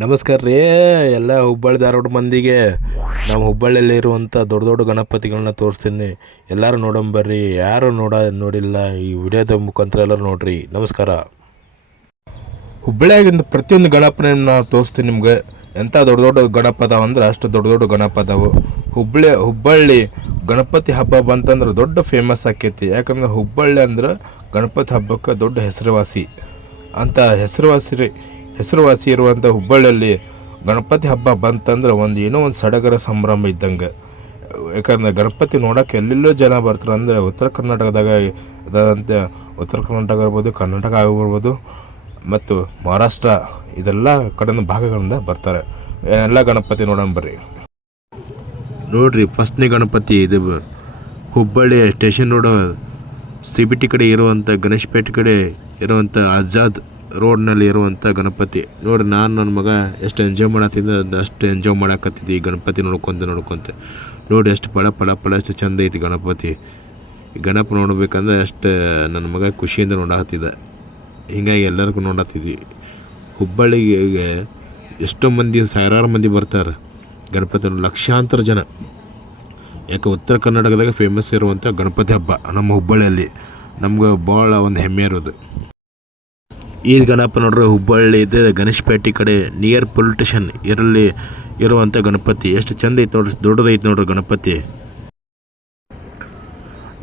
ನಮಸ್ಕಾರ ರೀ ಎಲ್ಲ ಹುಬ್ಬಳ್ಳಿ ಧಾರವಾಡ ಮಂದಿಗೆ. ನಮ್ಮ ಹುಬ್ಬಳ್ಳಿಯಲ್ಲಿ ಇರುವಂಥ ದೊಡ್ಡ ದೊಡ್ಡ ಗಣಪತಿಗಳನ್ನ ತೋರಿಸ್ತೀನಿ. ಎಲ್ಲರೂ ನೋಡಂಬರ್ರಿ. ಯಾರು ನೋಡಿಲ್ಲ ಈ ವಿಡಿಯೋದ ಮುಖಾಂತರ ಎಲ್ಲರೂ ನೋಡ್ರಿ. ನಮಸ್ಕಾರ. ಹುಬ್ಬಳ್ಳಿಯಾಗಿಂದ ಪ್ರತಿಯೊಂದು ಗಣಪನ ನಾನು ತೋರಿಸ್ತೀನಿ ನಿಮ್ಗೆ. ಎಂಥ ದೊಡ್ಡ ದೊಡ್ಡ ಗಣಪ ಅದಾವ ಅಂದ್ರೆ ಅಷ್ಟು ದೊಡ್ಡ ದೊಡ್ಡ ಗಣಪ ಅದಾವು. ಹುಬ್ಬಳ್ಳಿ ಗಣಪತಿ ಹಬ್ಬ ಬಂತಂದ್ರೆ ದೊಡ್ಡ ಫೇಮಸ್ ಆಕೈತಿ. ಯಾಕಂದ್ರೆ ಹುಬ್ಬಳ್ಳಿ ಅಂದ್ರೆ ಗಣಪತಿ ಹಬ್ಬಕ್ಕೆ ದೊಡ್ಡ ಹೆಸರುವಾಸಿ ಅಂತ ಹೆಸರುವಾಸಿ ಇರುವಂಥ ಹುಬ್ಬಳ್ಳಿಯಲ್ಲಿ ಗಣಪತಿ ಹಬ್ಬ ಬಂತಂದ್ರೆ ಏನೋ ಒಂದು ಸಡಗರ ಸಂಭ್ರಮ ಇದ್ದಂಗೆ. ಯಾಕಂದ್ರೆ ಗಣಪತಿ ನೋಡೋಕೆ ಎಲ್ಲೆಲ್ಲೋ ಜನ ಬರ್ತಾರೆ. ಅಂದರೆ ಉತ್ತರ ಕರ್ನಾಟಕದಾಗ ಇದಂತೆ ಉತ್ತರ ಕರ್ನಾಟಕ ಇರ್ಬೋದು, ಕರ್ನಾಟಕ ಆಗಿರ್ಬೋದು ಮತ್ತು ಮಹಾರಾಷ್ಟ್ರ ಇದೆಲ್ಲ ಕಡೆ ಭಾಗಗಳಿಂದ ಬರ್ತಾರೆ. ಎಲ್ಲ ಗಣಪತಿ ನೋಡೋಣ ಬರ್ರಿ. ನೋಡ್ರಿ ಫಸ್ಟ್ನೇ ಗಣಪತಿ ಇದು ಹುಬ್ಬಳ್ಳಿ ಸ್ಟೇಷನ್ ರೋಡ್ CBT ಕಡೆ ಇರುವಂಥ ಗಣೇಶಪೇಟೆ ಕಡೆ ಇರುವಂಥ ಆಜಾದ್ ರೋಡ್ನಲ್ಲಿ ಇರುವಂಥ ಗಣಪತಿ ನೋಡ್ರಿ. ನಾನು ನನ್ನ ಮಗ ಎಷ್ಟು ಎಂಜಾಯ್ ಮಾಡತ್ತಿದ್ದೆ ಅಷ್ಟು ಎಂಜಾಯ್ ಮಾಡಕತ್ತಿದ್ದೆ. ಈ ಗಣಪತಿ ನೋಡ್ಕೊತ ನೋಡಿ ಎಷ್ಟು ಪಳ ಎಷ್ಟು ಚಂದ ಐತಿ ಗಣಪತಿ. ಈ ಗಣಪ ನೋಡ್ಬೇಕಂದ್ರೆ ಅಷ್ಟು ನನ್ನ ಮಗ ಖುಷಿಯಿಂದ ನೋಡತ್ತಿದ್ದೆ. ಹೀಗಾಗಿ ಎಲ್ಲರಿಗೂ ನೋಡತ್ತಿದ್ವಿ. ಹುಬ್ಬಳ್ಳಿಗೆ ಎಷ್ಟೋ ಮಂದಿ, ಸಾವಿರಾರು ಮಂದಿ ಬರ್ತಾರೆ ಗಣಪತಿ, ಲಕ್ಷಾಂತರ ಜನ. ಯಾಕೆ ಉತ್ತರ ಕರ್ನಾಟಕದಾಗ ಫೇಮಸ್ ಇರುವಂಥ ಗಣಪತಿ ಹಬ್ಬ ನಮ್ಮ ಹುಬ್ಬಳ್ಳಿಯಲ್ಲಿ ನಮ್ಗೆ ಭಾಳ ಒಂದು ಹೆಮ್ಮೆ ಇರೋದು. ಈ ಗಣಪ ನೋಡ್ರಿ ಹುಬ್ಬಳ್ಳಿ ಇದೆ ಗಣೇಶಪೇಟೆ ಕಡೆ ನಿಯರ್ ಪೊಲೀಸ್ ಸ್ಟೇಷನ್ ಇರುವಂಥ ಗಣಪತಿ ಎಷ್ಟು ಚಂದ ಐತೆ ನೋಡ್ರಿ. ದೊಡ್ಡದೈತೆ ನೋಡ್ರಿ ಗಣಪತಿ.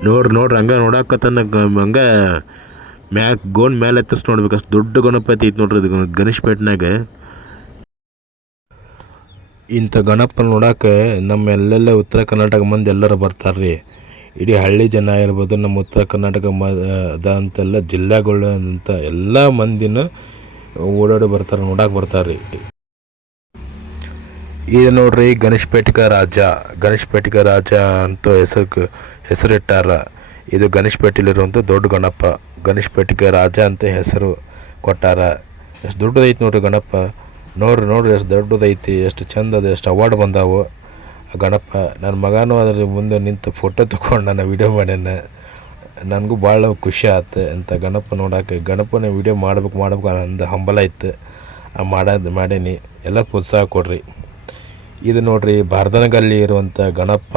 ನೋಡ್ರಿ ಹಂಗೆ ನೋಡಕತ್ತನ ಹಂಗೆ ಗೋನ್ ಮೇಲೆ ಎತ್ತಸ್ ನೋಡ್ಬೇಕು. ಅಷ್ಟು ದೊಡ್ಡ ಗಣಪತಿ ಐತೆ ನೋಡ್ರಿ ಇದು ಗಣೇಶಪೇಟ್ನಾಗ. ಇಂಥ ಗಣಪ ನೋಡೋಕೆ ನಮ್ಮ ಎಲ್ಲೆಲ್ಲ ಉತ್ತರ ಕರ್ನಾಟಕ ಮಂದಿ ಎಲ್ಲರೂ ಬರ್ತಾರೆ. ಇಡೀ ಹಳ್ಳಿ ಜನ ಇರ್ಬೋದು, ನಮ್ಮ ಉತ್ತರ ಕರ್ನಾಟಕ ಅಂತೆಲ್ಲ ಜಿಲ್ಲೆಗಳು ಅಂತ ಎಲ್ಲ ಮಂದಿನ ಓಡಾಡಿ ಬರ್ತಾರೆ, ನೋಡಕ್ಕೆ ಬರ್ತಾರೆ. ಇದು ನೋಡ್ರಿ ಗಣೇಶಪೇಟೆ ರಾಜ ಅಂತ ಹೆಸರಿಟ್ಟಾರ. ಇದು ಗಣೇಶಪೇಟೆಲಿರುವಂಥ ದೊಡ್ಡ ಗಣಪ. ಗಣೇಶಪೇಟೆ ರಾಜ ಅಂತ ಹೆಸರು ಕೊಟ್ಟಾರ. ಎಷ್ಟು ದೊಡ್ಡದೈತಿ ನೋಡ್ರಿ ಗಣಪ. ನೋಡ್ರಿ ಎಷ್ಟು ದೊಡ್ಡದೈತಿ, ಎಷ್ಟು ಚಂದ ಅದ, ಎಷ್ಟು ಅವಾರ್ಡ್ ಬಂದಾವು ಆ ಗಣಪ. ನನ್ನ ಮಗನೂ ಅದ್ರ ಮುಂದೆ ನಿಂತು ಫೋಟೋ ತೊಗೊಂಡು ನಾನು ವೀಡಿಯೋ ಮಾಡ್ಯಾನ. ನನಗೂ ಭಾಳ ಖುಷಿ ಆಯ್ತು ಇಂಥ ಗಣಪ ನೋಡೋಕೆ. ಗಣಪನ ವೀಡಿಯೋ ಮಾಡ್ಬೇಕು ಅನ್ನೋ ಹಂಬಲ ಇತ್ತು. ಮಾಡೀನಿ. ಎಲ್ಲ ಪ್ರೋತ್ಸಾಹ ಕೊಡ್ರಿ. ಇದು ನೋಡ್ರಿ ಬಾರ್ದನಗಲ್ಲಿ ಇರುವಂಥ ಗಣಪ.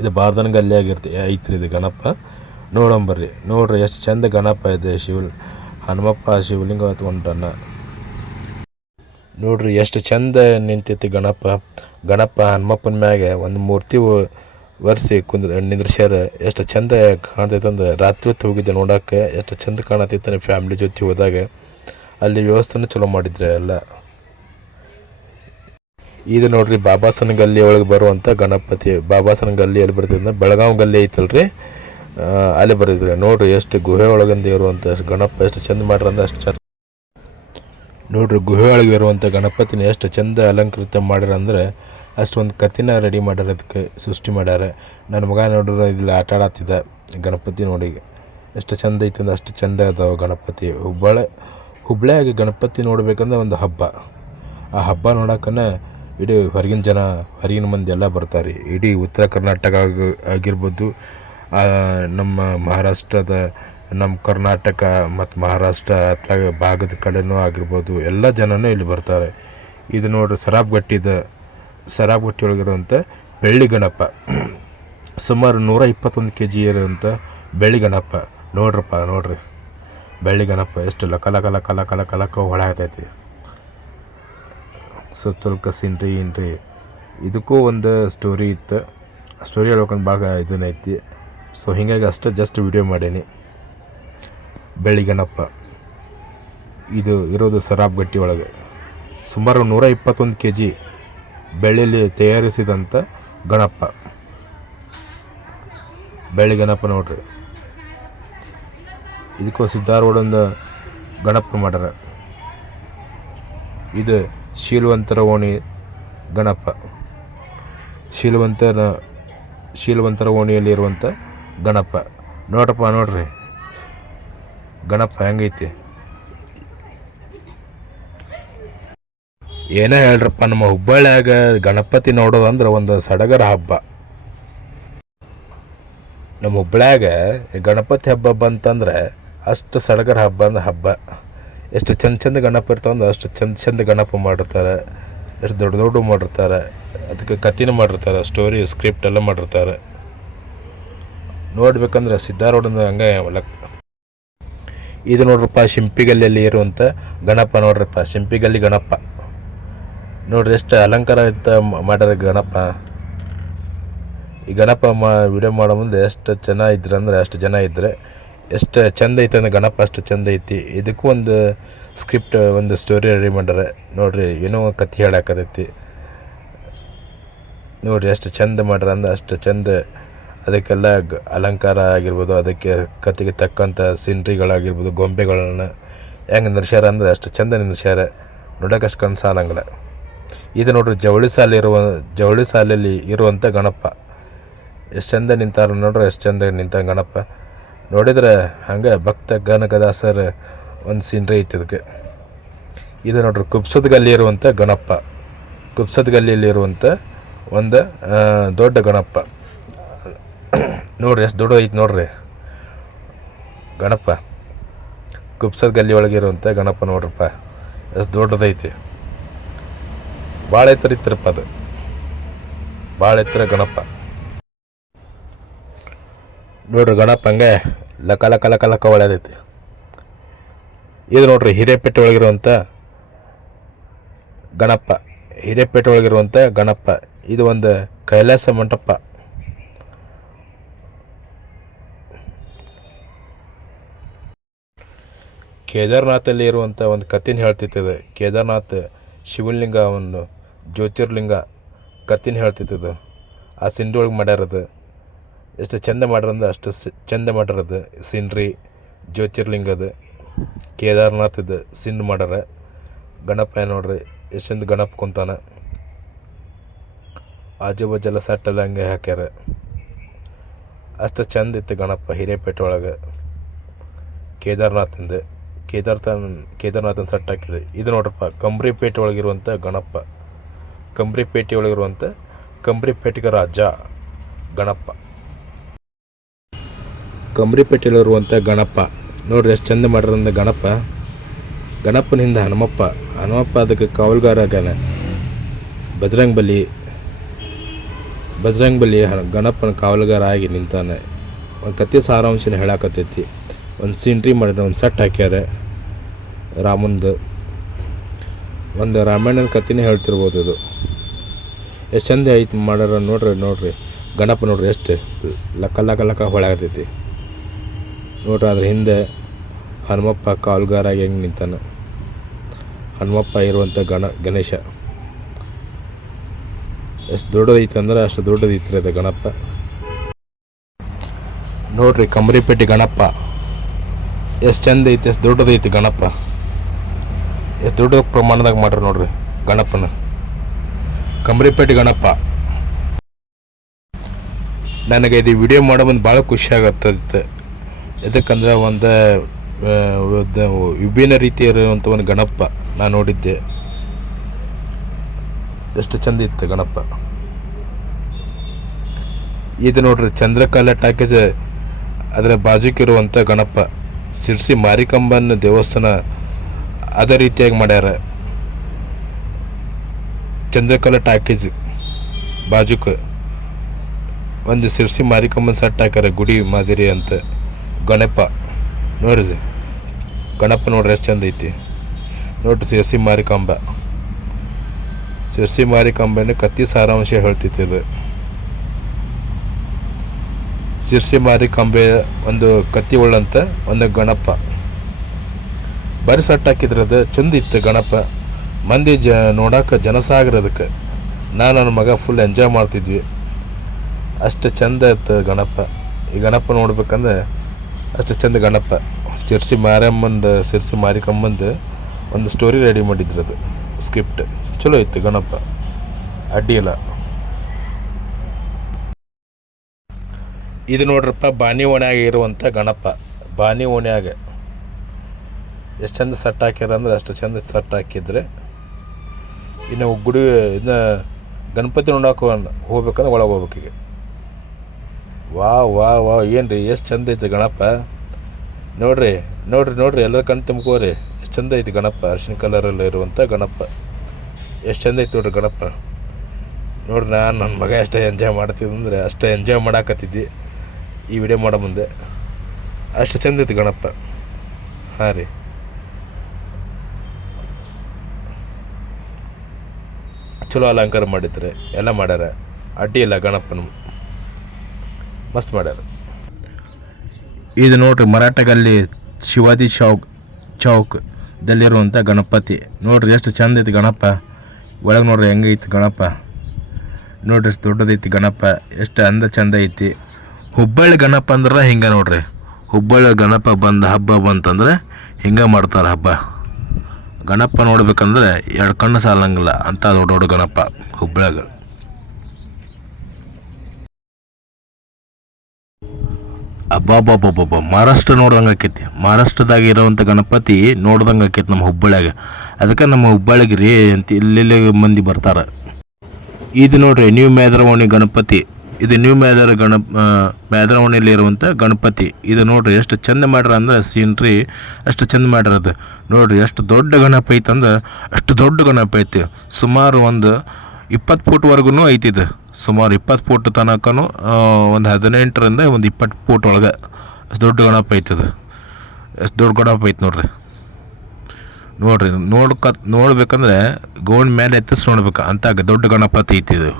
ಇದು ಬಾರ್ದನಗಲ್ಲಿಯಾಗಿ ಐತ್ರಿ ಇದು ಗಣಪ. ನೋಡಂಬರ್ರಿ. ನೋಡ್ರಿ ಎಷ್ಟು ಚಂದ ಗಣಪ ಇದೆ. ಹನುಮಪ್ಪ ಶಿವಲಿಂಗ ಹೊತ್ಕೊಂಡಾನ. ನೋಡ್ರಿ ಎಷ್ಟು ಚಂದ ನಿಂತೈತಿ ಗಣಪ ಹನುಮಪ್ಪನ ಮ್ಯಾಗೆ ಒಂದು ಮೂರ್ತಿ ಒರೆಸಿ ನಿಂದ್ರಿಸ್ಯಾರ. ಎಷ್ಟು ಚಂದ ಕಾಣ್ತೈತೆ ಅಂದ್ರೆ ರಾತ್ರಿ ಹೊತ್ತು ಹೋಗಿದ್ದೆ ನೋಡೋಕೆ. ಎಷ್ಟು ಚಂದ ಕಾಣತೈತೆ ಫ್ಯಾಮ್ಲಿ ಜೊತೆ ಹೋದಾಗ. ಅಲ್ಲಿ ವ್ಯವಸ್ಥೆನೂ ಚಲೋ ಮಾಡಿದ್ರೆ ಎಲ್ಲ. ಇದು ನೋಡ್ರಿ ಬಾಬಾಸನ ಗಲ್ಲಿ ಒಳಗೆ ಬರುವಂಥ ಗಣಪತಿ. ಬಾಬಾಸನ ಗಲ್ಲಿ ಎಲ್ಲಿ ಬರ್ತಿದ್ರೆ ಬೆಳಗಾವಿ ಗಲ್ಲಿ ಐತಲ್ರಿ, ಅಲ್ಲಿ ಬರ್ತಿದ್ರೆ. ನೋಡ್ರಿ ಎಷ್ಟು ಗುಹೆ ಒಳಗಿಂದ ಇರುವಂಥ ಗಣಪ ಎಷ್ಟು ಚಂದ ಮಾಡ್ರಂದ್ರೆ ಅಷ್ಟು ಚಂದ. ನೋಡ್ರಿ ಗುಹೆ ಒಳಗೆ ಇರುವಂಥ ಗಣಪತಿನ ಎಷ್ಟು ಚಂದ ಅಲಂಕೃತ ಮಾಡ್ಯಾರ ಅಂದರೆ ಅಷ್ಟೊಂದು ಕತ್ತಿನ ರೆಡಿ ಮಾಡ್ಯಾರ, ಅದಕ್ಕೆ ಸೃಷ್ಟಿ ಮಾಡ್ಯಾರ. ನನ್ನ ಮಗ ನೋಡ್ರಿ ಇಲ್ಲಿ ಆಟ ಆಡತ್ತಿದ್ದ ಗಣಪತಿ ನೋಡಿ. ಎಷ್ಟು ಚಂದ ಐತೆ ಅಂದ್ರೆ ಅಷ್ಟು ಚಂದ ಅದಾವ ಗಣಪತಿ. ಹುಬ್ಬಳ್ಳಿಯಾಗಿ ಗಣಪತಿ ನೋಡ್ಬೇಕಂದ್ರೆ ಒಂದು ಹಬ್ಬ. ಆ ಹಬ್ಬ ನೋಡೋಕನ ಇಡೀ ಹೊರಗಿನ ಮಂದಿ ಎಲ್ಲ ಬರ್ತಾರೆ. ಇಡೀ ಉತ್ತರ ಕರ್ನಾಟಕ ಆಗಿರ್ಬೋದು, ನಮ್ಮ ಮಹಾರಾಷ್ಟ್ರದ, ನಮ್ಮ ಕರ್ನಾಟಕ ಮತ್ತು ಮಹಾರಾಷ್ಟ್ರ ಅತ್ಲಾಗ ಭಾಗದ ಕಡೆನೂ ಆಗಿರ್ಬೋದು, ಎಲ್ಲ ಜನನೂ ಇಲ್ಲಿ ಬರ್ತಾರೆ. ಇದು ನೋಡ್ರಿ ಸರಾಬಗಟ್ಟಿ ಒಳಗಿರುವಂಥ ಬೆಳ್ಳಿ ಗಣಪ. ಸುಮಾರು 121 kg ಇರುವಂಥ ಬೆಳ್ಳಿ ಗಣಪ. ನೋಡ್ರಿ ಬೆಳ್ಳಿ ಗಣಪ ಎಷ್ಟು ಲಕ ಹೊಳಾಗ್ತೈತಿ. ಸುತ್ತಲ್ಕ ಸೀನ್ರಿ ಇದಕ್ಕೂ ಒಂದು ಸ್ಟೋರಿ ಇತ್ತು. ಸ್ಟೋರಿ ಹೇಳ್ಬೇಕಂದ್ರೆ ಭಾಳ ಇದನ್ನೈತಿ. ಸೊ ಹೀಗಾಗಿ ಅಷ್ಟೇ ಜಸ್ಟ್ ವಿಡಿಯೋ ಮಾಡೀನಿ. ಬೆಳ್ಳಿ ಗಣಪ ಇದು ಇರೋದು ಸರಾಬಗಟ್ಟಿ ಒಳಗೆ. ಸುಮಾರು 121 kg ಬೆಳ್ಳಿಯಲ್ಲಿ ತಯಾರಿಸಿದಂಥ ಗಣಪ. ಬೆಳ್ಳಿ ಗಣಪ ನೋಡ್ರಿ. ಇದಕ್ಕೂ ಸಿದ್ಧಾರೂಢಂದು ಗಣಪ ಮಾಡ್ಯಾರ. ಇದು ಶೀಲವಂತರ ಓಣಿ ಗಣಪ. ಶೀಲವಂತರ ಓಣಿಯಲ್ಲಿರುವಂಥ ಗಣಪ. ನೋಡ್ರಿ ಗಣಪ ಹೆಂಗೈತಿ. ಏನೇ ಹೇಳ್ರಪ್ಪ, ನಮ್ಮ ಹುಬ್ಬಳ್ಳಿಯಾಗ ಗಣಪತಿ ನೋಡೋದಂದ್ರೆ ಒಂದು ಸಡಗರ ಹಬ್ಬ. ನಮ್ಮ ಹುಬ್ಬಳ್ಳಿಯಾಗ ಗಣಪತಿ ಹಬ್ಬ ಬಂತಂದ್ರೆ ಅಷ್ಟು ಸಡಗರ ಹಬ್ಬ ಅಂದ್ರೆ ಹಬ್ಬ. ಎಷ್ಟು ಚಂದ ಗಣಪ ಇರ್ತಾವಂದ್ರೆ ಅಷ್ಟು ಚಂದ ಗಣಪ ಮಾಡಿರ್ತಾರೆ. ಎಷ್ಟು ದೊಡ್ಡ ಮಾಡಿರ್ತಾರೆ. ಅದಕ್ಕೆ ಕಥೆನೂ ಮಾಡಿರ್ತಾರೆ, ಸ್ಟೋರಿ ಸ್ಕ್ರಿಪ್ಟ್ ಎಲ್ಲ ಮಾಡಿರ್ತಾರೆ. ನೋಡ್ಬೇಕಂದ್ರೆ ಸಿದ್ಧಾರೂಢನ ಹಂಗೆ ಇದು ನೋಡ್ರಪ್ಪ, ಶಿಂಪಿಗಲ್ಲಿಯಲ್ಲಿ ಇರುವಂಥ ಗಣಪ ನೋಡ್ರಪ್ಪ. ಶಿಂಪಿಗಲ್ಲಿ ಗಣಪ ನೋಡ್ರಿ, ಎಷ್ಟು ಅಲಂಕಾರ ಮಾಡ್ಯಾರ ಗಣಪ. ಈ ಗಣಪ ವಿಡಿಯೋ ಮಾಡೋ ಮುಂದೆ ಎಷ್ಟು ಚೆನ್ನಾಗಿದ್ರು ಅಂದ್ರೆ ಅಷ್ಟು ಜನ ಇದ್ದರೆ ಎಷ್ಟು ಚಂದ ಐತೆ ಅಂದ್ರೆ ಗಣಪ ಅಷ್ಟು ಚಂದ ಐತಿ. ಇದಕ್ಕೂ ಒಂದು ಸ್ಕ್ರಿಪ್ಟ್, ಒಂದು ಸ್ಟೋರಿ ರೆಡಿ ಮಾಡ್ಯಾರ ನೋಡ್ರಿ. ಏನೋ ಕಥೆ ಹೇಳಾಕತೈತಿ ನೋಡ್ರಿ. ಎಷ್ಟು ಚಂದ ಮಾಡ್ಯಾರ ಅಂದ್ರೆ ಅಷ್ಟು ಚಂದ. ಅದಕ್ಕೆಲ್ಲ ಅಲಂಕಾರ ಆಗಿರ್ಬೋದು, ಅದಕ್ಕೆ ಕತೆಗೆ ತಕ್ಕಂಥ ಸೀನ್ರಿಗಳಾಗಿರ್ಬೋದು, ಗೊಂಬೆಗಳನ್ನ ಹೆಂಗೆ ನಿಲ್ಸ್ಯಾರ ಅಂದ್ರೆ ಅಷ್ಟು ಚಂದ ನಿಲ್ಸ್ಯಾರ. ನೋಡೋಕೆ ಅಷ್ಟು ಕಣ್ಣು ಸಾಲಂಗಿಲ್ಲ. ಇದು ನೋಡ್ರಿ, ಜವಳಿ ಶಾಲೆಯಲ್ಲಿ ಇರುವಂಥ ಗಣಪ. ಎಷ್ಟು ಚಂದ ನಿಂತಾರ ನೋಡ್ರಿ, ಎಷ್ಟು ಚಂದ ನಿಂತ ಗಣಪ. ನೋಡಿದ್ರೆ ಹಂಗೆ ಭಕ್ತ ಗಣಕದಾಸರ ಒಂದು ಸೀನ್ರಿ ಐತಿ ಇದಕ್ಕೆ. ಇದು ನೋಡ್ರಿ, ಕುಬ್ಸದ ಗಲ್ಲಿ ಇರುವಂಥ ಗಣಪ. ಕುಬ್ಸದ ಗಲ್ಲಿಯಲ್ಲಿರುವಂಥ ಒಂದು ದೊಡ್ಡ ಗಣಪ ನೋಡ್ರಿ. ಎಷ್ಟು ದೊಡ್ಡ ಐತಿ ನೋಡ್ರಿ ಗಣಪ. ಕುಬ್ಸದ ಗಲ್ಲಿ ಒಳಗಿರುವಂಥ ಗಣಪ ನೋಡ್ರಪ್ಪ, ಎಷ್ಟು ದೊಡ್ಡದೈತಿ. ಭಾಳ ಎತ್ತರ ಇತ್ತರಪ್ಪ, ಅದು ಭಾಳ ಎತ್ತರ ಗಣಪ ನೋಡ್ರಿ. ಗಣಪ ಹಂಗೆ ಲಕ ಒಳ್ಳೆದೈತಿ. ಇದು ನೋಡ್ರಿ, ಹಿರೇಪೇಟೆ ಒಳಗಿರುವಂಥ ಗಣಪ. ಹಿರೇಪೇಟೆ ಒಳಗಿರುವಂಥ ಗಣಪ. ಇದು ಒಂದು ಕೈಲಾಸ ಮಂಟಪ. ಕೇದಾರ್ನಾಥಲ್ಲಿ ಇರುವಂಥ ಒಂದು ಕಥೆನ ಹೇಳ್ತಿರ್ತದೆ. ಕೇದಾರ್ನಾಥ್ ಶಿವಲಿಂಗ, ಒಂದು ಜ್ಯೋತಿರ್ಲಿಂಗ ಕಥೆನ ಹೇಳ್ತಿರ್ತದೆ. ಆ ಸಿಂಡ್ರಿ ಒಳಗೆ ಮಾಡ್ಯಾರದು. ಎಷ್ಟು ಚಂದ ಮಾಡ್ರಂದ್ರೆ ಅಷ್ಟು ಚಂದ ಮಾಡ್ಯಾರದು. ಸೀನ್ರಿ ಜ್ಯೋತಿರ್ಲಿಂಗದ, ಕೇದಾರ್ನಾಥದ ಸಿಂಡ್ ಮಾಡ್ಯಾರ. ಗಣಪ ನೋಡ್ರಿ, ಎಷ್ಟು ಚಂದ ಗಣಪ ಕುಂತಾನ. ಆಜು ಬಾಜೆಲ್ಲ ಸಟ್ಟೆಲ್ಲ ಹಂಗೆ ಹಾಕ್ಯಾರ. ಅಷ್ಟು ಚಂದ ಇತ್ತು ಗಣಪ ಹಿರೇಪೇಟೆ ಒಳಗೆ. ಕೇದಾರ್ನಾಥನ ಸಟ್ ಹಾಕಿರಿ. ಇದು ನೋಡ್ರಪ್ಪ, ಕಂಬ್ರಿಪೇಟೆ ಒಳಗಿರುವಂಥ ಗಣಪ. ಕಂಬ್ರಿಪೇಟೆ ಒಳಗಿರುವಂಥ ಕಂಬ್ರಿಪೇಟೆಗ ರಾಜ ಗಣಪ. ಕಂಬ್ರಿಪೇಟೆಯಲ್ಲಿರುವಂಥ ಗಣಪ ನೋಡ್ರಿ, ಎಷ್ಟು ಚಂದ ಮಾಡ್ರಂದ ಗಣಪ. ಗಣಪನ ಹಿಂದೆ ಹನುಮಪ್ಪ ಅದಕ್ಕೆ ಕಾವಲುಗಾರ ಆಗ್ಯಾನ. ಬಜರಂಗ್ ಬಲಿ ಗಣಪನ ಕಾವಲುಗಾರ ಆಗಿ ನಿಂತಾನೆ. ಒಂದು ಕತೆ ಸಾರಾಂಶನ ಹೇಳಾಕತ್ತೈತಿ. ಒಂದು ಸೀನ್ರಿ ಮಾಡಿದ, ಒಂದು ಸೆಟ್ ಹಾಕ್ಯಾರ ರಾಮಂದು. ಒಂದು ರಾಮಾಯಣದ ಕಥೆನೇ ಹೇಳ್ತಿರ್ಬೋದು. ಇದು ಎಷ್ಟು ಚಂದ ಐತಿ ಮಾಡ್ಯಾರ ನೋಡ್ರಿ. ಗಣಪ ನೋಡ್ರಿ, ಎಷ್ಟು ಲಕ್ಕ ಹೊಳಾಗತೈತಿ ನೋಡ್ರಿ. ಅದ್ರ ಹಿಂದೆ ಹನುಮಪ್ಪ ಕಾವಲುಗಾರಾಗಿ ಹೆಂಗೆ ನಿಂತಾನ. ಹನುಮಪ್ಪ ಇರುವಂಥ ಗಣೇಶ ಎಷ್ಟು ದೊಡ್ಡದೈತಿ ಅಂದ್ರೆ ಅಷ್ಟು ದೊಡ್ಡದೈತಿ ಅದು ಗಣಪ ನೋಡ್ರಿ. ಕಂಬ್ರಿಪೇಟೆ ಗಣಪ ಎಷ್ಟು ಚಂದ ಐತಿ, ಎಷ್ಟು ದೊಡ್ಡದೈತಿ ಗಣಪ. ಎಷ್ಟು ದೊಡ್ಡ ಪ್ರಮಾಣದಾಗ ಮಾಡ್ರಿ ನೋಡ್ರಿ ಗಣಪನ. ಕಂಬ್ರಿಪೇಟೆ ಗಣಪ. ನನಗೆ ಇದು ವಿಡಿಯೋ ಮಾಡೋ ಬಂದು ಭಾಳ ಖುಷಿ ಆಗತ್ತೈತೆ. ಯಾಕಂದ್ರೆ ಒಂದು ವಿಭಿನ್ನ ರೀತಿ ಇರುವಂಥ ಒಂದು ಗಣಪ ನಾನು ನೋಡಿದ್ದೆ. ಎಷ್ಟು ಚಂದ ಇತ್ತು ಗಣಪ. ಇದು ನೋಡ್ರಿ, ಚಂದ್ರಕಲಾ ಟಾಕೀಸ್ ಅದರ ಬಾಜುಕಿರುವಂಥ ಗಣಪ. ಸಿರ್ಸಿ ಮಾರಿಕಂಬನ ದೇವಸ್ಥಾನ ಅದೇ ರೀತಿಯಾಗಿ ಮಾಡ್ಯಾರ. ಚಂದ್ರಕಲಾ ಟಾಕೀಸ್ ಬಾಜುಕ ಒಂದು ಸಿರ್ಸಿ ಮಾರಿಕಂಬನ ಸೆಟ್ ಹಾಕ್ಯಾರ, ಗುಡಿ ಮಾದರಿ ಅಂತ. ಗಣಪ ನೋಡ್ರಿ, ಗಣಪ ನೋಡ್ರಿ ಎಷ್ಟು ಚಂದ ಐತಿ ನೋಡ್ರಿ. ಸಿರ್ಸಿ ಮಾರಿಕಂಬನ ಕತ್ತಿ ಸಾರಾಂಶ ಹೇಳ್ತೈತಿ ಇದು. ಸಿರ್ಸಿ ಮಾರಿಕಂಬೆ ಒಂದು ಕತ್ತಿ ಉಳ್ಳಂತ ಒಂದು ಗಣಪ. ಬರೀ ಸಟ್ ಹಾಕಿದ್ರೆ ಅದು ಚಂದ ಇತ್ತು ಗಣಪ. ಮಂದಿ ನೋಡೋಕೆ ಜನಸಾಗರ ಅದಕ್ಕೆ. ನನ್ನ ಮಗ ಫುಲ್ ಎಂಜಾಯ್ ಮಾಡ್ತಿದ್ವಿ. ಅಷ್ಟು ಚಂದ ಇತ್ತು ಗಣಪ. ಈ ಗಣಪ ನೋಡ್ಬೇಕಂದ್ರೆ ಅಷ್ಟು ಚಂದ ಗಣಪ. ಸಿರ್ಸಿ ಮಾರಿಕಂಬಂದು ಒಂದು ಸ್ಟೋರಿ ರೆಡಿ ಮಾಡಿದ್ರು. ಅದು ಸ್ಕ್ರಿಪ್ಟ್ ಚಲೋ ಇತ್ತು ಗಣಪ, ಅಡ್ಡಿ ಇಲ್ಲ. ಇದು ನೋಡ್ರಪ್ಪ, ಬಾನಿ ಓಣ್ಯಾಗ ಇರುವಂಥ ಗಣಪ. ಬಾನಿ ಓಣ್ಯಾಗ ಎಷ್ಟು ಚಂದ ಸಟ್ ಹಾಕ್ಯಾರ ಅಂದ್ರೆ ಅಷ್ಟು ಚಂದ ಸಟ್ ಹಾಕಿದ್ರೆ. ಇನ್ನು ಗುಡಿ ಇನ್ನು ಗಣಪತಿ ನೋಡೋಕೆ ಹೋಗ್ಬೇಕಂದ್ರೆ ಒಳಗೆ ಹೋಗ್ಬೇಕೀಗ. ವಾ ಏನು ರೀ, ಎಷ್ಟು ಚಂದ ಐತೆ ಗಣಪ. ನೋಡ್ರಿ ಎಲ್ಲರ ಕಣ್ಣು ತುಂಬ್ಕೋರಿ. ಎಷ್ಟು ಎಷ್ಟು ಚಂದ ಐತಿ ಗಣಪ, ಅರಿಶಿನ ಕಲರಲ್ಲಿ ಇರುವಂಥ ಗಣಪ. ಎಷ್ಟು ಚಂದ ಐತಿ ನೋಡ್ರಿ ಗಣಪ. ನೋಡ್ರಿ ನಾನು ನನ್ನ ಮಗ ಅಷ್ಟೇ ಎಂಜಾಯ್ ಮಾಡ್ತಿದ್ದಂದ್ರೆ ಅಷ್ಟೇ ಎಂಜಾಯ್ ಮಾಡಾಕತ್ತಿದ್ದೆ ಈ ವಿಡಿಯೋ ಮಾಡೋ ಮುಂದೆ. ಅಷ್ಟು ಚಂದ ಐತಿ ಗಣಪ. ಹಾಂ ರೀ, ಚಲೋ ಅಲಂಕಾರ ಮಾಡಿದ್ರೆ ಎಲ್ಲ ಮಾಡ್ಯಾರ, ಅಡ್ಡಿ ಇಲ್ಲ. ಗಣಪನ ಮಸ್ತ್ ಮಾಡ್ಯಾರ. ಇದು ನೋಡ್ರಿ ಮರಾಠಗಲ್ಲಿ ಶಿವಾಜಿ ಚೌಕ್ದಲ್ಲಿರುವಂಥ ಗಣಪತಿ. ನೋಡ್ರಿ ಎಷ್ಟು ಚಂದ ಐತಿ ಗಣಪ. ಒಳಗೆ ನೋಡ್ರಿ ಹೆಂಗೈತಿ ಗಣಪ. ನೋಡ್ರಿ ಎಷ್ಟು ದೊಡ್ಡದೈತಿ ಗಣಪ, ಎಷ್ಟು ಚಂದ ಐತಿ. ಹುಬ್ಬಳ್ಳಿ ಗಣಪ ಅಂದ್ರೆ ಹಿಂಗೆ ನೋಡ್ರಿ. ಹುಬ್ಬಳ್ಳಿ ಗಣಪ ಹಬ್ಬ ಬಂತಂದ್ರೆ ಹಿಂಗೆ ಮಾಡ್ತಾರೆ ಹಬ್ಬ. ಗಣಪ ನೋಡ್ಬೇಕಂದ್ರೆ 2 ಕಣ್ಣು ಸಾಲಂಗಿಲ್ಲ ಅಂತ ದೊಡ್ಡ ಗಣಪ ಹುಬ್ಬಳ್ಳಿಯಾಗ. ಅಬ್ಬಾಬ್ಬಬ್ಬಬ್ಬ, ಮಹಾರಾಷ್ಟ್ರ ನೋಡ್ದಂಗೆ ಆಕೈತಿ. ಮಹಾರಾಷ್ಟ್ರದಾಗ ಇರೋವಂಥ ಗಣಪತಿ ನೋಡ್ದಂಗೆ ಆಕೈತಿ ನಮ್ಮ ಹುಬ್ಬಳ್ಳಿಯಾಗ. ಅದಕ್ಕೆ ನಮ್ಮ ಹುಬ್ಬಳ್ಳಿಗೆ ರೀ ಅಂತ ಇಲ್ಲಿ ಮಂದಿ ಬರ್ತಾರೆ. ಇದು ನೋಡ್ರಿ ನ್ಯೂ ಮೇದರವಾಣಿ ಗಣಪತಿ. ಇದು ನ್ಯೂ ಮೇದರವಾಣಿಯಲ್ಲಿ ಇರುವಂಥ ಗಣಪತಿ. ಇದು ನೋಡ್ರಿ ಎಷ್ಟು ಚಂದ ಮಾಡ್ಯಾರ ಅಂದ್ರೆ ಸೀನ್ರಿ ಅಷ್ಟು ಚಂದ ಮಾಡ್ಯಾರದು. ನೋಡ್ರಿ ಎಷ್ಟು ದೊಡ್ಡ ಗಣಪ ಐತೆ ಅಂದ್ರೆ ಅಷ್ಟು ದೊಡ್ಡ ಗಣಪ ಐತಿ. ಸುಮಾರು ಒಂದು 20 ಫೂಟ್ವರೆಗೂ ಐತಿದು. ಸುಮಾರು 20 ಫೂಟ್ ತನಕನೂ ಒಂದು 18ರಿಂದ ಒಂದು 20 ಫೂಟ್ ಒಳಗೆ ಅಷ್ಟು ದೊಡ್ಡ ಗಣಪ ಐತದು. ಎಷ್ಟು ದೊಡ್ಡ ಗಣಪ ಐತೆ ನೋಡ್ರಿ. ನೋಡ್ಬೇಕಂದ್ರೆ ಗೋಣ್ ಮೇಲೆ ಎತ್ತಿಸಿ ನೋಡ್ಬೇಕು ಅಂತ ದೊಡ್ಡ ಗಣಪತಿ ಐತಿ ಇದು.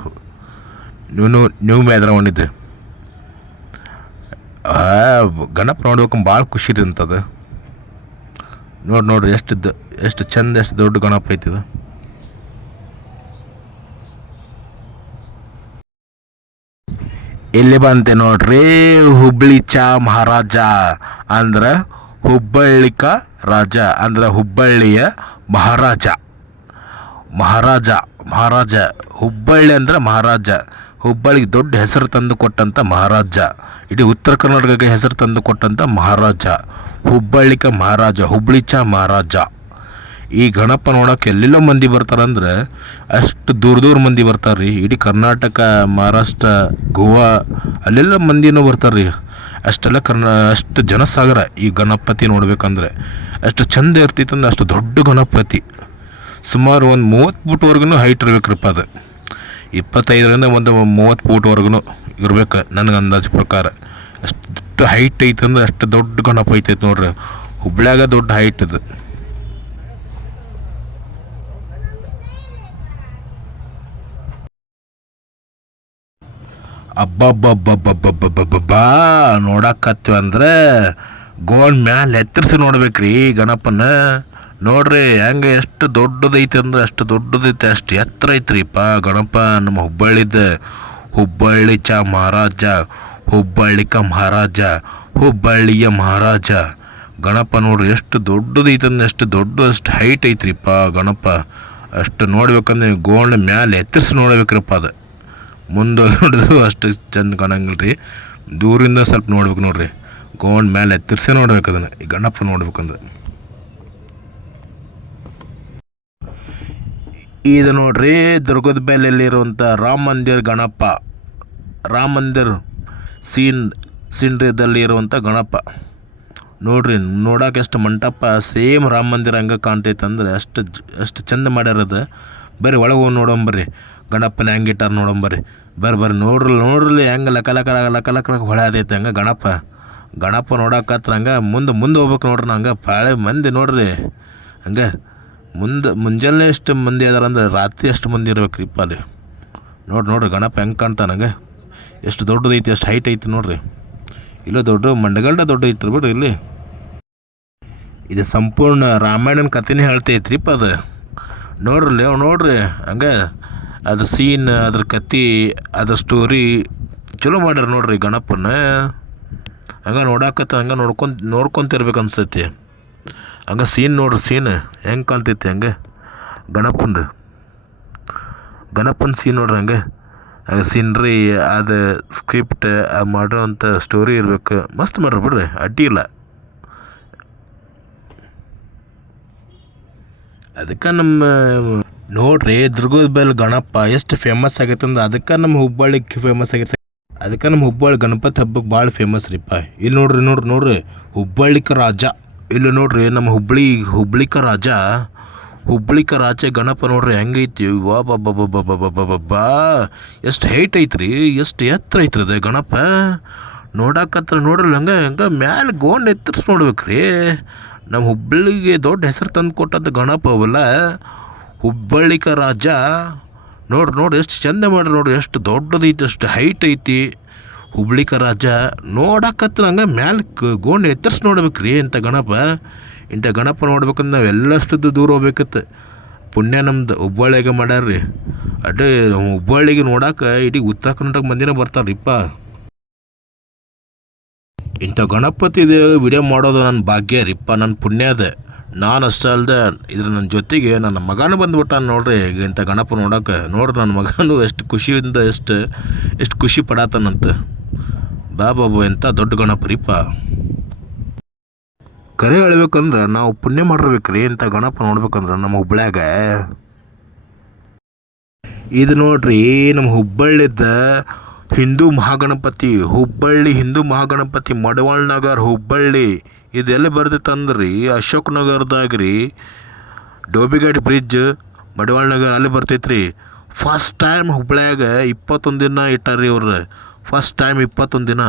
ನ್ಯೂ ಮೇದರವಾಣಿದು ಗಣಪ ನೋಡ್ಬೇಕು ಭಾಳ ಖುಷಿ ರೀ ಅಂತದು. ನೋಡ್ರಿ ಎಷ್ಟು ಚಂದ, ಎಷ್ಟು ದೊಡ್ಡ ಗಣಪ ಐತಿದು. ಇಲ್ಲಿ ಬಂತೆ ನೋಡ್ರಿ ಹುಬ್ಬಳ್ಳಿ ಚಾ ಮಹಾರಾಜ ಅಂದ್ರೆ ಹುಬ್ಬಳ್ಳಿಕ ರಾಜ ಅಂದ್ರೆ ಹುಬ್ಬಳ್ಳಿಯ ಮಹಾರಾಜ. ಹುಬ್ಬಳ್ಳಿ ಅಂದ್ರೆ ಮಹಾರಾಜ. ಹುಬ್ಬಳ್ಳಿಗೆ ದೊಡ್ಡ ಹೆಸರು ತಂದು ಕೊಟ್ಟಂಥ ಮಹಾರಾಜ. ಇಡೀ ಉತ್ತರ ಕರ್ನಾಟಕಕ್ಕೆ ಹೆಸರು ತಂದು ಕೊಟ್ಟಂಥ ಮಹಾರಾಜ ಹುಬ್ಬಳ್ಳಿಕ ಮಹಾರಾಜ, ಹುಬ್ಬಳ್ಳಿ ಚಾ ಮಹಾರಾಜ. ಈ ಗಣಪ ನೋಡೋಕೆ ಎಲ್ಲೆಲ್ಲೋ ಮಂದಿ ಬರ್ತಾರಂದ್ರೆ ಅಷ್ಟು ದೂರ ಮಂದಿ ಬರ್ತಾರೆ ರೀ. ಇಡೀ ಕರ್ನಾಟಕ, ಮಹಾರಾಷ್ಟ್ರ, ಗೋವಾ ಅಲ್ಲೆಲ್ಲ ಮಂದಿನೂ ಬರ್ತಾರೆ ರೀ. ಅಷ್ಟು ಜನಸಾಗರ ಈ ಗಣಪತಿ ನೋಡ್ಬೇಕಂದ್ರೆ. ಅಷ್ಟು ಚಂದ ಇರ್ತೈತಂದ್ರೆ ಅಷ್ಟು ದೊಡ್ಡ ಗಣಪತಿ. ಸುಮಾರು ಒಂದು 30 ಫೂಟ್ವರೆಗೂ ಹೈಟ್ ಇರ್ಬೇಕ್ರಪ್ಪ ಅದು. 25ರಿಂದ ಒಂದು 30 ಫೂಟ್ವರೆಗೂ ಇರ್ಬೇಕು ನನಗೆ ಅಂದಾಜು ಪ್ರಕಾರ. ಅಷ್ಟು ಹೈಟ್ ಐತಂದ್ರೆ ಅಷ್ಟು ದೊಡ್ಡ ಗಣಪ ಐತೈತೆ ನೋಡ್ರಿ. ಹುಬ್ಳ್ಯಾಗ ದೊಡ್ಡ ಹೈಟ್ ಅದು. ಅಬ್ಬಬ್ಬಬ್ಬಬ್ಬಬ್ಬಬ್ಬಬ್ಬಾ, ನೋಡಕತ್ತೀವಿ ಅಂದ್ರೆ ಗೋಣ್ ಮ್ಯಾಲೆ ಎತ್ತರಿಸಿ ನೋಡ್ಬೇಕ್ರಿ ಗಣಪನ. ನೋಡ್ರಿ ಹೆಂಗೆ ಎಷ್ಟು ದೊಡ್ಡದೈತೆ ಅಂದ್ರೆ ಅಷ್ಟು ದೊಡ್ಡದೈತೆ, ಅಷ್ಟು ಎತ್ತರ ಐತ್ರಿಪ್ಪ ಗಣಪ. ನಮ್ಮ ಹುಬ್ಬಳ್ಳಿ ಚಾ ಮಹಾರಾಜ, ಹುಬ್ಬಳ್ಳಿಕ ಮಹಾರಾಜ, ಹುಬ್ಬಳ್ಳಿಯ ಮಹಾರಾಜ ಗಣಪ. ನೋಡ್ರಿ ಎಷ್ಟು ದೊಡ್ಡದೈತೆ ಅಂದ್ರೆ ಅಷ್ಟು ಹೈಟ್ ಐತ್ರಿಪ್ಪ ಗಣಪ. ಅಷ್ಟು ನೋಡ್ಬೇಕಂದ್ರೆ ಗೋಣ್ ಮ್ಯಾಲೆ ಎತ್ತರಿಸಿ ನೋಡ್ಬೇಕ್ರಪ್ಪ ಅದು. ಮುಂದೆ ನೋಡಿದ್ರು ಅಷ್ಟು ಚಂದ ಕಾಣಂಗಿಲ್ಲ ರೀ. ದೂರಿಂದ ಸ್ವಲ್ಪ ನೋಡ್ಬೇಕು ನೋಡ್ರಿ. ಗೋಣ್ ಮೇಲೆ ಎತ್ತರಿಸೇ ನೋಡ್ಬೇಕು ಅದನ್ನು, ಈ ಗಣಪ ನೋಡ್ಬೇಕಂದ್ರೆ. ಇದು ನೋಡ್ರಿ ದುರ್ಗದ ಬೆಲೆಯಲ್ಲಿರುವಂಥ ರಾಮ ಮಂದಿರ ಗಣಪ. ರಾಮ ಮಂದಿರ ಸೀನ್ರಿದಲ್ಲಿ ಇರುವಂಥ ಗಣಪ ನೋಡ್ರಿ. ನೋಡೋಕೆ ಎಷ್ಟು ಮಂಟಪ ಸೇಮ್ ರಾಮ ಮಂದಿರ ಹಂಗೆ ಕಾಣ್ತೈತೆ ಅಂದ್ರೆ ಅಷ್ಟು ಚಂದ ಮಾಡ್ಯಾರದು. ಬರ್ರಿ ಒಳಗೆ ಹೋಗಿ ನೋಡೋಂಬರ್ರಿ ಗಣಪನ ಹೆಂಗೆ ಇಟ್ಟಾರ ನೋಡೋಂಬರ್ರಿ. ಬರ್ರಿ ನೋಡ್ರಿ ಹೆಂಗೆ ಲಕ ಹೊಳೆ ಅದೈತೆ ಹಂಗೆ ಗಣಪ ನೋಡಕತ್ರ ಹಂಗೆ ಮುಂದೆ ಹೋಗ್ಬೇಕು ನೋಡ್ರಿ. ಹಂಗೆ ಭಾಳ ಮಂದಿ ನೋಡ್ರಿ. ಹಂಗೆ ಮುಂಜಾನೆ ಎಷ್ಟು ಮಂದಿ ಅದಾರ ಅಂದ್ರೆ ರಾತ್ರಿ ಅಷ್ಟು ಮಂದಿ ಇರ್ಬೇಕ್ರಿಪ್ಪ ಅಲ್ಲಿ. ನೋಡ್ರಿ ಗಣಪ ಹೆಂಗೆ ಕಾಣ್ತಾನೆ ಹಂಗೆ. ಎಷ್ಟು ದೊಡ್ಡದೈತಿ, ಎಷ್ಟು ಹೈಟ್ ಐತಿ ನೋಡ್ರಿ. ಇಲ್ಲ ದೊಡ್ಡ ಮಂಡಗಲ್ಡ ದೊಡ್ಡ ಐತ್ರಿ ಬಿಡ್ರಿ ಇಲ್ಲಿ. ಇದು ಸಂಪೂರ್ಣ ರಾಮಾಯಣನ ಕಥೆನೇ ಹೇಳ್ತೈತ್ರಿಪ್ಪ ಅದು. ನೋಡ್ರಿ ಹಂಗೆ ಅದ್ರ ಸೀನ್, ಅದ್ರ ಕತೆ, ಅದ್ರ ಸ್ಟೋರಿ ಚಲೋ ಮಾಡ್ಯಾರ ನೋಡ್ರಿ ಗಣಪನ. ಹಂಗೆ ಹಂಗೆ ನೋಡ್ಕೊಂತಿರ್ಬೇಕು ಅನ್ಸೈತಿ. ಹಂಗೆ ಸೀನ್ ನೋಡ್ರಿ, ಸೀನ್ ಹೆಂಗೆ ಕಾಣ್ತೈತಿ ಹಂಗೆ ಗಣಪನ ಸೀನ್ ನೋಡ್ರಿ. ಹಂಗೆ ಸೀನ್ರಿ, ಅದು ಸ್ಕ್ರಿಪ್ಟ್, ಮಾಡೋವಂಥ ಸ್ಟೋರಿ ಇರ್ಬೇಕು. ಮಸ್ತ್ ಮಾಡ್ರಿ ಬಿಡ್ರಿ, ಅಡ್ಡಿ ಇಲ್ಲ. ಅದಕ್ಕೆ ನಮ್ಮ ನೋಡ್ರಿ ದುರ್ಗದ ಬೆಲೆ ಗಣಪ ಎಷ್ಟು ಫೇಮಸ್ ಆಗೈತೆ ಅಂದ್ರೆ ಅದಕ್ಕೆ ನಮ್ಮ ಹುಬ್ಬಳ್ಳಿಗೆ ಫೇಮಸ್ ಆಗೈತೆ. ಅದಕ್ಕೆ ನಮ್ಮ ಹುಬ್ಬಳ್ಳಿ ಗಣಪತಿ ಹಬ್ಬಕ್ಕೆ ಭಾಳ ಫೇಮಸ್ ರೀಪ್ಪ. ಇಲ್ಲಿ ನೋಡ್ರಿ ಹುಬ್ಬಳ್ಳಿಕ ರಾಜ ಇಲ್ಲಿ ನೋಡ್ರಿ ನಮ್ಮ ಹುಬ್ಳಿಕ ರಾಜ ಗಣಪ ನೋಡ್ರಿ ಹೆಂಗೈತಿ ವಾ ಬಾ ಬಾ ಬಾ ಬಾ ಬಾ ಬಾ ಬಾ ಬಾ ಬಾ ಎಷ್ಟು ಹೈಟ್ ಐತ್ರಿ, ಎಷ್ಟು ಎತ್ತರ ಐತ್ರಿ ಅದು ಗಣಪ. ನೋಡಕತ್ರ ನೋಡ್ರಿ ಹಂಗೆ ಹಂಗೆ ಮ್ಯಾಲೆ ಗೋಂಡ್ ಎತ್ತರಿಸಿ ನೋಡ್ಬೇಕ್ರಿ. ನಮ್ಮ ಹುಬ್ಬಳ್ಳಿಗೆ ದೊಡ್ಡ ಹೆಸರು ತಂದು ಕೊಟ್ಟದ್ದು ಗಣಪ ಅವಲ್ಲ ಹುಬ್ಬಳ್ಳಿಕ ರಾಜ. ನೋಡ್ರಿ ಎಷ್ಟು ಚಂದ ಮಾಡ್ರಿ, ನೋಡ್ರಿ ಎಷ್ಟು ದೊಡ್ಡದೈತಿ, ಎಷ್ಟು ಹೈಟ್ ಐತಿ ಹುಬ್ಳಿಕ ರಾಜ. ನೋಡಕತ್ರ ಹಂಗೆ ಮ್ಯಾಲೆ ಗೋಂಡ್ ಎತ್ತರಿಸಿ ನೋಡ್ಬೇಕ್ರಿ ಇಂಥ ಗಣಪ. ಇಂಥ ಗಣಪ ನೋಡ್ಬೇಕಂದ್ರೆ ನಾವು ಎಲ್ಲಷ್ಟದ್ದು ದೂರ ಹೋಗ್ಬೇಕತ್ತು. ಪುಣ್ಯ ನಮ್ದು ಹುಬ್ಬಳ್ಳಿಗೆ ಮಾಡ್ಯಾರ್ರಿ. ಅದೇ ಹುಬ್ಬಳ್ಳಿಗೆ ನೋಡಕ್ಕೆ ಇಡೀ ಉತ್ತರ ಕರ್ನಾಟಕ ಮಂದಿನ ಬರ್ತಾರ್ರಿಪ್ಪ. ಇಂಥ ಗಣಪತಿದು ವಿಡಿಯೋ ಮಾಡೋದು ನನ್ನ ಭಾಗ್ಯ ರೀಪ್ಪ, ನನ್ನ ಪುಣ್ಯ ಅದ. ನಾನು ಅಷ್ಟೇ ಅಲ್ಲದೆ ಇದ್ರ ನನ್ನ ಜೊತೆಗೆ ನನ್ನ ಮಗನೂ ಬಂದುಬಿಟ್ಟ ನೋಡ್ರಿ ಇಂಥ ಗಣಪ ನೋಡೋಕೆ. ನೋಡ್ರಿ ನನ್ನ ಮಗನೂ ಎಷ್ಟು ಖುಷಿಯಿಂದ ಎಷ್ಟು ಖುಷಿ ಪಡಾತಾನಂತ. ಬಾಬಾ ಎಂಥ ದೊಡ್ಡ ಗಣಪ ರೀಪ್ಪ. ಕರೆ ಹೇಳ್ಬೇಕಂದ್ರೆ ನಾವು ಪುಣ್ಯ ಮಾಡಿರ್ಬೇಕ್ರಿ ಇಂಥ ಗಣಪ ನೋಡ್ಬೇಕಂದ್ರೆ ನಮ್ಮ ಹುಬ್ಳ್ಯಾಗ. ಇದು ನೋಡ್ರಿ ನಮ್ಮ ಹುಬ್ಬಳ್ಳಿದ ಹಿಂದೂ ಮಹಾಗಣಪತಿ ಮಡವಾಳ್ ನಗರ್ ಹುಬ್ಬಳ್ಳಿ. ಇದೆಲ್ಲ ಬರ್ದಿತ್ತಂದ್ರಿ ಅಶೋಕ್ ನಗರದಾಗ ರೀ, ಡೋಬಿಘಾಟ್ ಬ್ರಿಡ್ಜ್ ಮಡವಾಳ್ ನಗರ್ ಅಲ್ಲಿ ಬರ್ತೈತ್ರಿ. ಫಸ್ಟ್ ಟೈಮ್ ಹುಬ್ಳ್ಯಾಗ 21 ದಿನ ಇಟ್ಟಾರ್ರಿ ಅವ್ರು. ಫಸ್ಟ್ ಟೈಮ್ 21 ದಿನ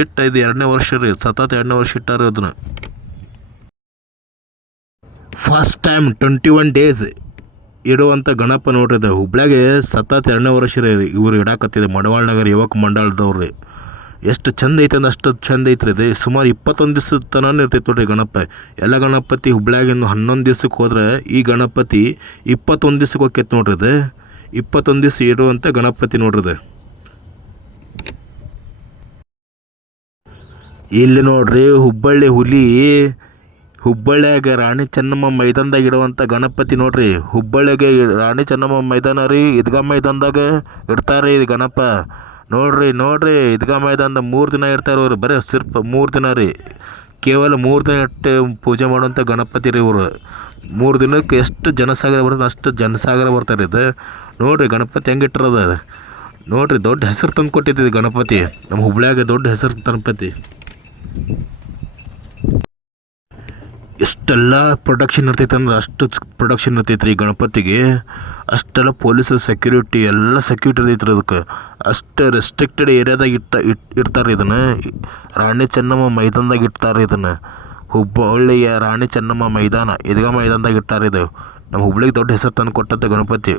ಇಟ್ಟು ಇದು 2ನೇ ವರ್ಷ ರೀ, ಸತತ 2ನೇ ವರ್ಷ ಇಟ್ಟಾರಿ ಅದನ್ನ. ಫಸ್ಟ್ ಟೈಮ್ 21 ಡೇಸ್ ಇಡುವಂಥ ಗಣಪ ನೋಡ್ರಿ. ಹುಬ್ಳ್ಯಾಗೆ ಸತತ 2ನೇ ವರ್ಷ ರೀ ಇವ್ರು ಇಡಾಕತ್ತಿದೆ ಮಡವಾಳ್ ನಗರ ಯುವಕ ಮಂಡಳದವ್ರಿ. ಎಷ್ಟು ಚಂದ ಐತೆ ಅಂದ್ರೆ ಅಷ್ಟು ಚಂದ ಐತ್ರಿ ಇದು. ಸುಮಾರು 21 ದಿವಸ ತನಕ ಇರ್ತೈತೆ ನೋಡ್ರಿ ಗಣಪ. ಎಲ್ಲ ಗಣಪತಿ ಹುಬ್ಳ್ಯಾಗಿಂದ 11 ದಿವ್ಸಕ್ಕೆ ಹೋದ್ರೆ ಈ ಗಣಪತಿ 21 ದಿವ್ಸಕ್ಕೆ ಹೋಗ್ತೈತೆ ನೋಡ್ರಿ ಇದು. 21 ದಿವಸ ಇಡುವಂಥ ಗಣಪತಿ ನೋಡ್ರಿ. ಇಲ್ಲಿ ನೋಡ್ರಿ ಹುಬ್ಬಳ್ಳಿ ಹುಲಿ, ಹುಬ್ಬಳ್ಳಿಯಾಗ ರಾಣಿ ಚೆನ್ನಮ್ಮ ಮೈದಾನದಾಗ ಇಡುವಂಥ ಗಣಪತಿ ನೋಡ್ರಿ. ಹುಬ್ಬಳ್ಳಿಗೆ ರಾಣಿ ಚೆನ್ನಮ್ಮ ಮೈದಾನ ರೀ, ಈದ್ಗಾ ಮೈದಾನದಾಗ ಇಡ್ತಾರೆ ಈ ಗಣಪ. ನೋಡ್ರಿ ಈದ್ಗಾ ಮೈದಾನದ 3 ದಿನ ಇರ್ತಾರೆ ಅವ್ರು. ಬರೀ ಸಿರ್ಫ್ 3 ದಿನ ರೀ, ಕೇವಲ 3 ದಿನ ಇಟ್ಟು ಪೂಜೆ ಮಾಡುವಂಥ ಗಣಪತಿ ರೀ ಇವರು. 3 ದಿನಕ್ಕೆ ಎಷ್ಟು ಜನಸಾಗರ ಬರ್ತದೆ ಅಷ್ಟು ಜನಸಾಗರ ಬರ್ತಾರೆ ಇದು. ನೋಡ್ರಿ ಗಣಪತಿ ಹೆಂಗೆ ಇಟ್ಟಿರೋದು ನೋಡ್ರಿ. ದೊಡ್ಡ ಹೆಸರು ತಂದು ಕೊಟ್ಟಿದ್ದು ಗಣಪತಿ ನಮ್ಮ ಹುಬ್ಳ್ಯಾಗ, ದೊಡ್ಡ ಹೆಸರು ಗಣಪತಿ. ಎಷ್ಟೆಲ್ಲ ಪ್ರೊಡಕ್ಷನ್ ಇರ್ತೈತೆ ಅಂದ್ರೆ ಅಷ್ಟು ಪ್ರೊಡಕ್ಷನ್ ಇರ್ತೈತೆ ರೀ ಗಣಪತಿಗೆ. ಅಷ್ಟೆಲ್ಲ ಪೊಲೀಸರು ಸೆಕ್ಯೂರಿಟಿ ಎಲ್ಲ ಸೆಕ್ಯೂರಿಟಿ ಇರ್ತೈತೆ ರೀ ಅದಕ್ಕೆ. ಅಷ್ಟು ರೆಸ್ಟ್ರಿಕ್ಟೆಡ್ ಏರಿಯಾದಾಗ ಇಡ್ತಾರೆ ಇದನ್ನು. ರಾಣಿ ಚೆನ್ನಮ್ಮ ಮೈದಾನದಾಗ ಇಡ್ತಾರೆ ಇದನ್ನು. ಹುಬ್ಬಳ್ಳಿಯ ರಾಣಿ ಚೆನ್ನಮ್ಮ ಮೈದಾನ ಈದ್ಗಾ ಮೈದಾನದಾಗ ಇಟ್ಟಾರೆ ಇದು. ನಮ್ಮ ಹುಬ್ಳಿಗೆ ದೊಡ್ಡ ಹೆಸರು ತಂದು ಕೊಟ್ಟಂಥ ಗಣಪತಿ.